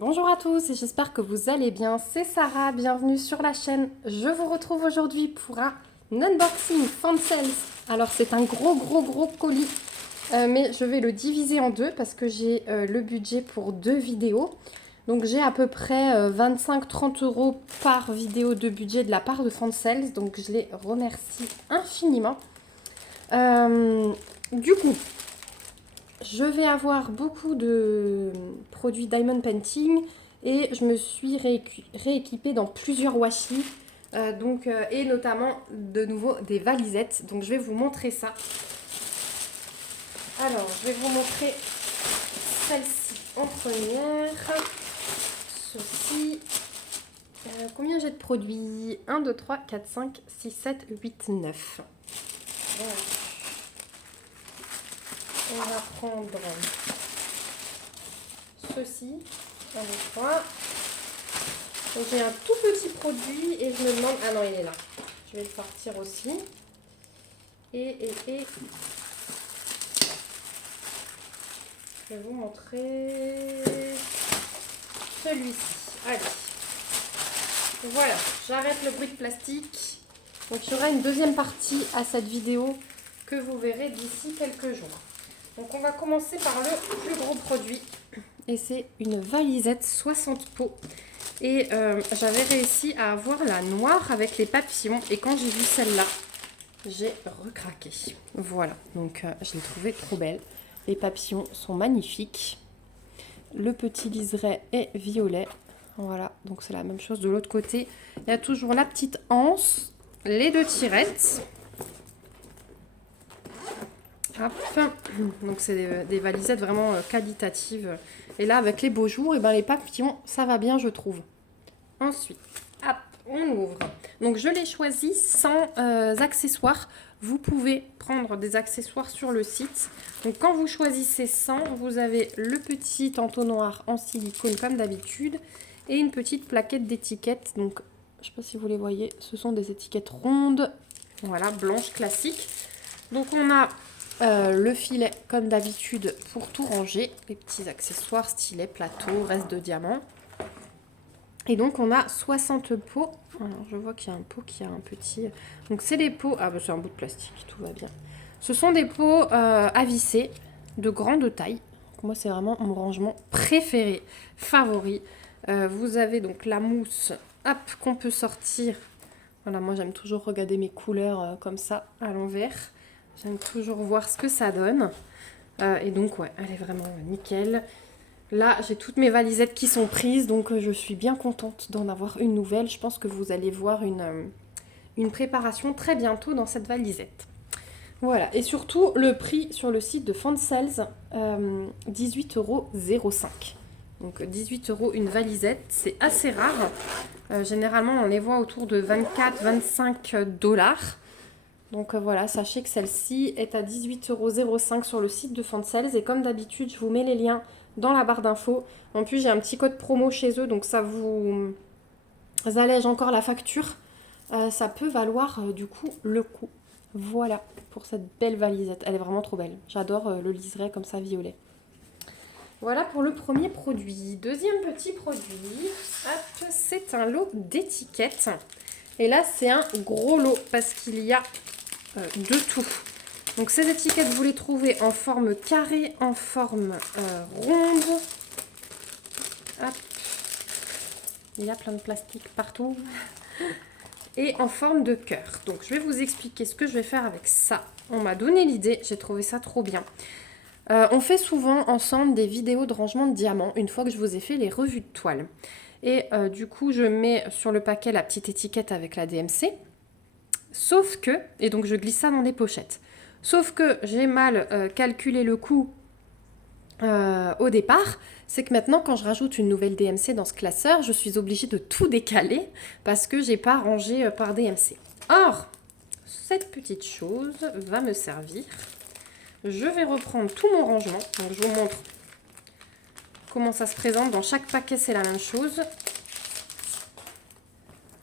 Bonjour à tous et j'espère que vous allez bien. C'est Sarah, bienvenue sur la chaîne. Je vous retrouve aujourd'hui pour un unboxing Fansales. Alors c'est un gros colis, mais je vais le diviser en deux parce que j'ai le budget pour deux vidéos. Donc j'ai à peu près 25-30 euros par vidéo de budget de la part de Fansales. Donc je les remercie infiniment. Du coup, je vais avoir beaucoup de produits Diamond Painting et je me suis rééquipée dans plusieurs washi, et notamment de nouveau des valisettes. Donc je vais vous montrer ça. Alors je vais vous montrer celle-ci en première. Ceci. Combien j'ai de produits? 1, 2, 3, 4, 5, 6, 7, 8, 9. Voilà. On va prendre ceci, 1, 2, 3. Donc j'ai un tout petit produit et je me demande... Ah non, il est là. Je vais le sortir aussi. Et je vais vous montrer celui-ci. Allez. Voilà, j'arrête le bruit de plastique. Donc il y aura une deuxième partie à cette vidéo que vous verrez d'ici quelques jours. Donc on va commencer par le plus gros produit. Et c'est une valisette 60 pots. Et j'avais réussi à avoir la noire avec les papillons. Et quand j'ai vu celle-là, j'ai recraqué. Voilà, donc je l'ai trouvée trop belle. Les papillons sont magnifiques. Le petit liseré est violet. Voilà, donc c'est la même chose de l'autre côté. Il y a toujours la petite anse, les deux tirettes. Hop. Donc c'est des valisettes vraiment qualitatives. Et là, avec les beaux jours, et ben les papillons, ça va bien, je trouve. Ensuite, hop, on ouvre. Donc je l'ai choisi sans accessoires. Vous pouvez prendre des accessoires sur le site. Donc quand vous choisissez sans, vous avez le petit entonnoir en silicone comme d'habitude et une petite plaquette d'étiquettes. Donc je ne sais pas si vous les voyez, ce sont des étiquettes rondes, voilà, blanches classiques. Donc on a le filet comme d'habitude pour tout ranger, les petits accessoires, stylets, plateaux, reste de diamants. Et donc on a 60 pots. Alors je vois qu'il y a un pot qui a un petit... Donc c'est des pots... Ah bah c'est un bout de plastique, tout va bien. Ce sont des pots à visser de grande taille. Donc, moi c'est vraiment mon rangement préféré, favori. Vous avez donc la mousse, hop, qu'on peut sortir. Voilà, moi j'aime toujours regarder mes couleurs comme ça à l'envers. J'aime toujours voir ce que ça donne. Et donc ouais, elle est vraiment nickel. Là, j'ai toutes mes valisettes qui sont prises, donc je suis bien contente d'en avoir une nouvelle. Je pense que vous allez voir une préparation très bientôt dans cette valisette. Voilà, et surtout le prix sur le site de Fansales, 18,05 €. Donc 18 € une valisette, c'est assez rare. Généralement, on les voit autour de 24-25 $. Donc voilà, sachez que celle-ci est à 18,05 € sur le site de Fansales. Et comme d'habitude, je vous mets les liens dans la barre d'infos. En plus, j'ai un petit code promo chez eux, donc ça vous allège encore la facture. Ça peut valoir du coup le coup. Voilà pour cette belle valisette. Elle est vraiment trop belle. J'adore le liseré comme ça, violet. Voilà pour le premier produit. Deuxième petit produit, c'est un lot d'étiquettes. Et là, c'est un gros lot parce qu'il y a de tout. Donc ces étiquettes, vous les trouvez en forme carrée, en forme ronde. Hop. Il y a plein de plastique partout. Et en forme de cœur. Donc je vais vous expliquer ce que je vais faire avec ça. On m'a donné l'idée, j'ai trouvé ça trop bien. On fait souvent ensemble des vidéos de rangement de diamants une fois que je vous ai fait les revues de toile. Et du coup, je mets sur le paquet la petite étiquette avec la DMC. Sauf que, et donc je glisse ça dans des pochettes. Sauf que j'ai mal calculé le coût au départ. C'est que maintenant, quand je rajoute une nouvelle DMC dans ce classeur, je suis obligée de tout décaler parce que j'ai pas rangé par DMC. Or, cette petite chose va me servir. Je vais reprendre tout mon rangement. Donc je vous montre comment ça se présente. Dans chaque paquet, c'est la même chose.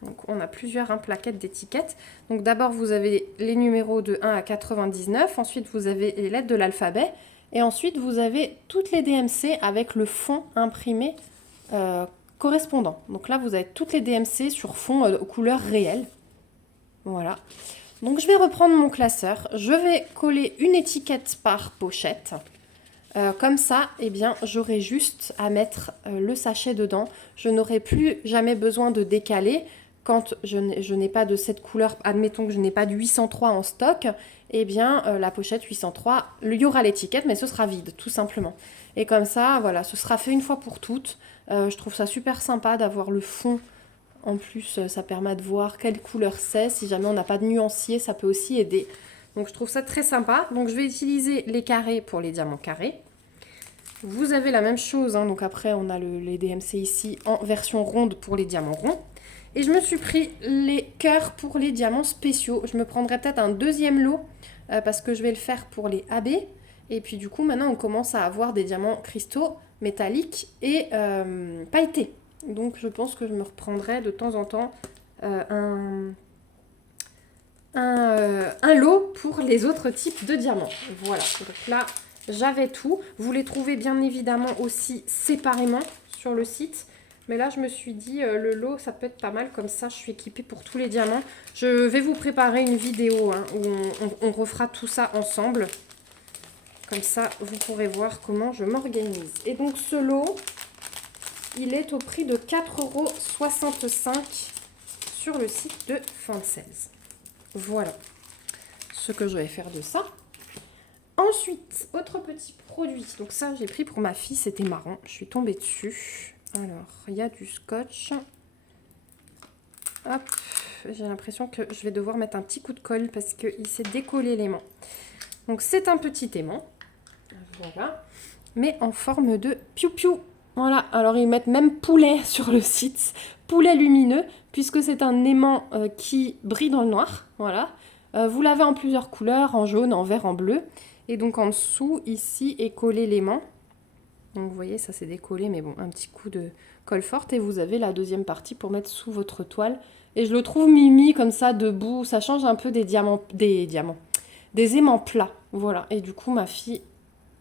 Donc on a plusieurs plaquettes d'étiquettes. Donc d'abord vous avez les numéros de 1 à 99, ensuite vous avez les lettres de l'alphabet et ensuite vous avez toutes les DMC avec le fond imprimé correspondants. Donc là, vous avez toutes les DMC sur fond aux couleurs réelles. Voilà. Donc je vais reprendre mon classeur. Je vais coller une étiquette par pochette. Comme ça, eh bien, j'aurai juste à mettre le sachet dedans. Je n'aurai plus jamais besoin de décaler. Quand je n'ai pas de cette couleur, admettons que je n'ai pas de 803 en stock, eh bien, la pochette 803, il y aura l'étiquette, mais ce sera vide, tout simplement. Et comme ça, voilà, ce sera fait une fois pour toutes. Je trouve ça super sympa d'avoir le fond. En plus, ça permet de voir quelle couleur c'est. Si jamais on n'a pas de nuancier, ça peut aussi aider. Donc, je trouve ça très sympa. Donc, je vais utiliser les carrés pour les diamants carrés. Vous avez la même chose. Hein. Donc, après, on a les DMC ici en version ronde pour les diamants ronds. Et je me suis pris les cœurs pour les diamants spéciaux. Je me prendrai peut-être un deuxième lot parce que je vais le faire pour les AB. Et puis, du coup, maintenant, on commence à avoir des diamants cristaux métalliques et pailletés. Donc, je pense que je me reprendrai de temps en temps un lot pour les autres types de diamants. Voilà, donc là, j'avais tout. Vous les trouvez bien évidemment aussi séparément sur le site. Mais là, je me suis dit, le lot, ça peut être pas mal. Comme ça, je suis équipée pour tous les diamants. Je vais vous préparer une vidéo hein, où on refera tout ça ensemble. Comme ça, vous pourrez voir comment je m'organise. Et donc, ce lot, il est au prix de 4,65 € sur le site de Fansels. Voilà ce que je vais faire de ça. Ensuite, autre petit produit. Donc ça, j'ai pris pour ma fille. C'était marrant. Je suis tombée dessus. Alors, il y a du scotch. Hop. J'ai l'impression que je vais devoir mettre un petit coup de colle parce qu'il s'est décollé l'aimant. Donc, c'est un petit aimant. Voilà. Mais en forme de piou-piou. Voilà. Alors, ils mettent même poulet sur le site. Poulet lumineux, puisque c'est un aimant qui brille dans le noir. Voilà. Vous l'avez en plusieurs couleurs, en jaune, en vert, en bleu. Et donc, en dessous, ici, est collé l'aimant. Donc, vous voyez, ça s'est décollé, mais bon, un petit coup de colle forte. Et vous avez la deuxième partie pour mettre sous votre toile. Et je le trouve mimi, comme ça, debout. Ça change un peu des aimants plats. Voilà. Et du coup, ma fille,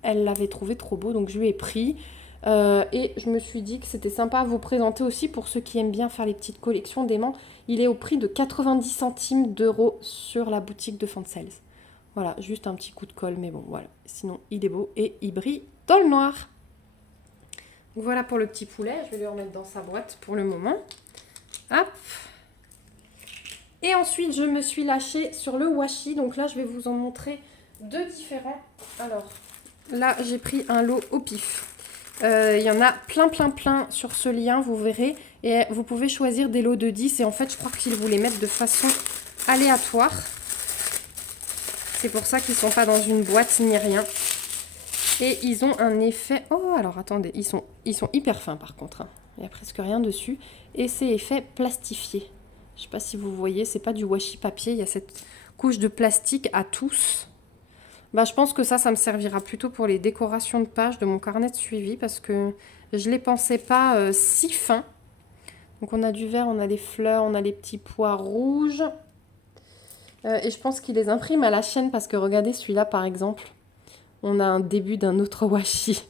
elle l'avait trouvé trop beau, donc je lui ai pris. Et je me suis dit que c'était sympa à vous présenter aussi pour ceux qui aiment bien faire les petites collections d'aimants. Il est au prix de 90 centimes d'euros sur la boutique de Fansels. Voilà, juste un petit coup de colle, mais bon, voilà. Sinon, il est beau et il brille dans le noir. Donc voilà pour le petit poulet. Je vais le remettre dans sa boîte pour le moment. Hop. Et ensuite, je me suis lâchée sur le washi. Donc là, je vais vous en montrer deux différents. Alors, là, j'ai pris un lot au pif. Il y en a plein sur ce lien, vous verrez. Et vous pouvez choisir des lots de 10. Et en fait, je crois qu'ils vous les mettent de façon aléatoire. C'est pour ça qu'ils ne sont pas dans une boîte ni rien. Et ils ont un effet... Oh, alors attendez, ils sont hyper fins par contre. Hein. Il n'y a presque rien dessus. Et c'est effet plastifié. Je ne sais pas si vous voyez, c'est pas du washi papier. Il y a cette couche de plastique à tous. Bah, je pense que ça me servira plutôt pour les décorations de pages de mon carnet de suivi. Parce que je ne les pensais pas si fins. Donc on a du vert, on a des fleurs, on a les petits pois rouges. Et je pense qu'ils les impriment à la chaîne. Parce que regardez celui-là par exemple. On a un début d'un autre washi.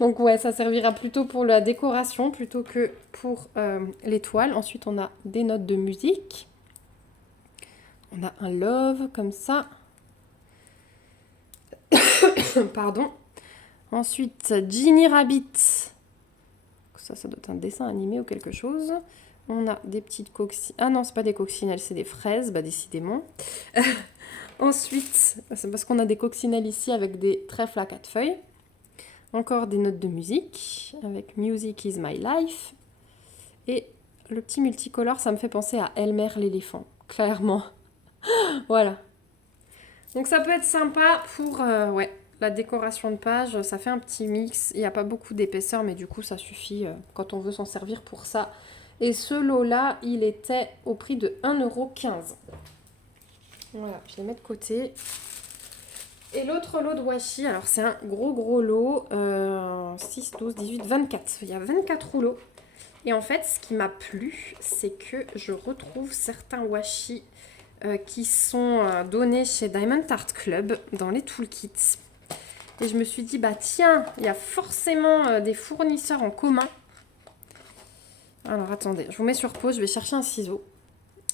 Donc ouais, ça servira plutôt pour la décoration plutôt que pour les toiles. Ensuite, on a des notes de musique. On a un love comme ça. Pardon. Ensuite, Ginny Rabbit. Ça doit être un dessin animé ou quelque chose. On a des petites coccinelles. Ah non, c'est pas des coccinelles, c'est des fraises. Bah décidément. Ensuite, c'est parce qu'on a des coccinelles ici avec des trèfles à 4 feuilles. Encore des notes de musique avec Music is my life. Et le petit multicolore, ça me fait penser à Elmer l'éléphant, clairement. Voilà. Donc ça peut être sympa pour la décoration de page. Ça fait un petit mix. Il n'y a pas beaucoup d'épaisseur, mais du coup, ça suffit quand on veut s'en servir pour ça. Et ce lot-là, il était au prix de 1,15 €. Voilà, je les mets de côté. Et l'autre lot de washi, alors c'est un gros lot, 6, 12, 18, 24. Il y a 24 rouleaux. Et en fait, ce qui m'a plu, c'est que je retrouve certains washi qui sont donnés chez Diamond Art Club dans les toolkits. Et je me suis dit, bah tiens, il y a forcément des fournisseurs en commun. Alors attendez, je vous mets sur pause, je vais chercher un ciseau.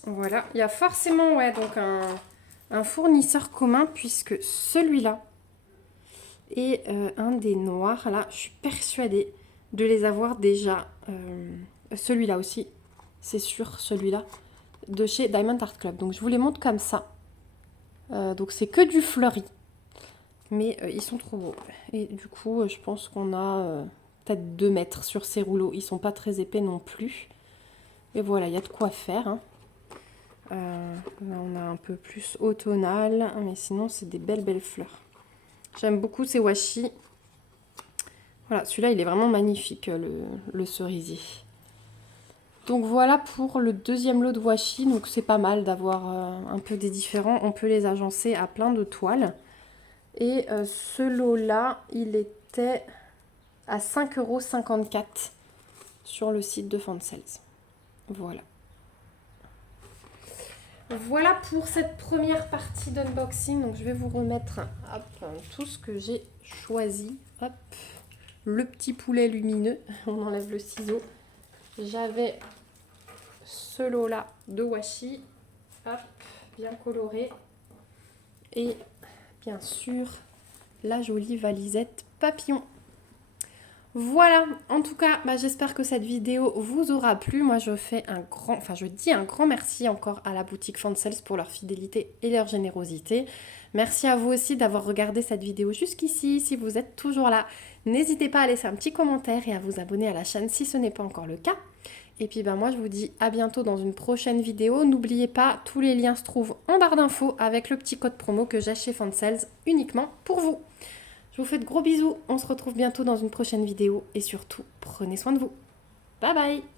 Voilà, il y a forcément donc un fournisseur commun puisque celui-là est un des noirs. Là, je suis persuadée de les avoir déjà. Celui-là aussi, c'est sûr, celui-là, de chez Diamond Art Club. Donc je vous les montre comme ça. Donc c'est que du fleuri. Mais ils sont trop beaux. Et du coup, je pense qu'on a peut-être 2 mètres sur ces rouleaux. Ils sont pas très épais non plus. Et voilà, il y a de quoi faire. Hein. Là, on a un peu plus automnal. Mais sinon, c'est des belles fleurs. J'aime beaucoup ces washi. Voilà, celui-là, il est vraiment magnifique, le cerisier. Donc voilà pour le deuxième lot de washi. Donc c'est pas mal d'avoir un peu des différents. On peut les agencer à plein de toiles. Et ce lot-là, il était à 5,54 € sur le site de Fansels. Voilà. Voilà pour cette première partie d'unboxing. Donc je vais vous remettre tout ce que j'ai choisi. Hop, le petit poulet lumineux. On enlève le ciseau. J'avais ce lot-là de washi. Hop, bien coloré. Et bien sûr, la jolie valisette papillon. Voilà, en tout cas, j'espère que cette vidéo vous aura plu. Moi, je dis un grand merci encore à la boutique Fansels pour leur fidélité et leur générosité. Merci à vous aussi d'avoir regardé cette vidéo jusqu'ici. Si vous êtes toujours là, n'hésitez pas à laisser un petit commentaire et à vous abonner à la chaîne si ce n'est pas encore le cas. Et puis moi, je vous dis à bientôt dans une prochaine vidéo. N'oubliez pas, tous les liens se trouvent en barre d'infos avec le petit code promo que j'ai chez Fansels uniquement pour vous. Je vous fais de gros bisous, on se retrouve bientôt dans une prochaine vidéo et surtout, prenez soin de vous. Bye bye!